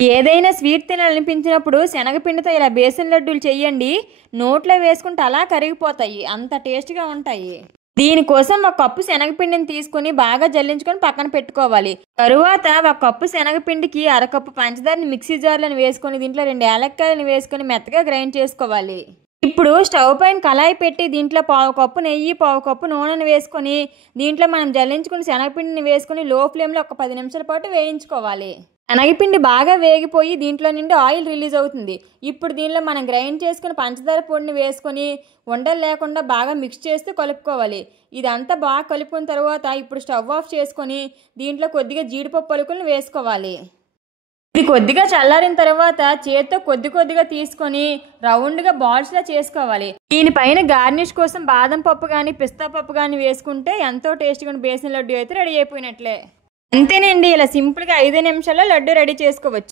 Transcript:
ఏదైనా స్వీట్ తినాలనిపించినప్పుడు శనగపిండితో ఇలా బేసన్ లడ్డూలు చెయ్యండి. నోట్లో వేసుకుంటే అలా కరిగిపోతాయి, అంత టేస్ట్గా ఉంటాయి. దీనికోసం ఒక కప్పు శనగపిండిని తీసుకుని బాగా జల్లించుకొని పక్కన పెట్టుకోవాలి. తరువాత ఒక కప్పు శనగపిండికి అరకప్పు పంచదారని మిక్సీ జార్లను వేసుకొని దీంట్లో 2 యాలక్కాయలను వేసుకొని మెత్తగా గ్రైండ్ చేసుకోవాలి. ఇప్పుడు స్టవ్ పైన కళాయి పెట్టి దీంట్లో పావు కప్పు నెయ్యి, పావు కప్పు నూనెను వేసుకొని దీంట్లో మనం జల్లించుకుని శనగపిండిని వేసుకొని లో ఫ్లేమ్లో ఒక 10 నిమిషాల పాటు వేయించుకోవాలి. శనగపిండి బాగా వేగిపోయి దీంట్లో నుండి ఆయిల్ రిలీజ్ అవుతుంది. ఇప్పుడు దీనిలో మనం గ్రైండ్ చేసుకుని పంచదార పొడిని వేసుకొని ఉండలు లేకుండా బాగా మిక్స్ చేస్తూ కలుపుకోవాలి. ఇదంతా బాగా కలుపుకున్న తర్వాత ఇప్పుడు స్టవ్ ఆఫ్ చేసుకొని దీంట్లో కొద్దిగా జీడిపప్పు పలుకులను వేసుకోవాలి. ఇది కొద్దిగా చల్లారిన తర్వాత చేత్తో కొద్దిగా తీసుకొని రౌండ్గా బాల్స్లా చేసుకోవాలి. దీనిపైన గార్నిష్ కోసం బాదం పప్పు కానీ పిస్తా పప్పు కానీ వేసుకుంటే ఎంతో టేస్టీగా బేసన్ లడ్డు అయితే రెడీ అయిపోయినట్లే. అంతేనండి, ఇలా సింపుల్గా 5 నిమిషాల్లో లడ్డు రెడీ చేసుకోవచ్చు.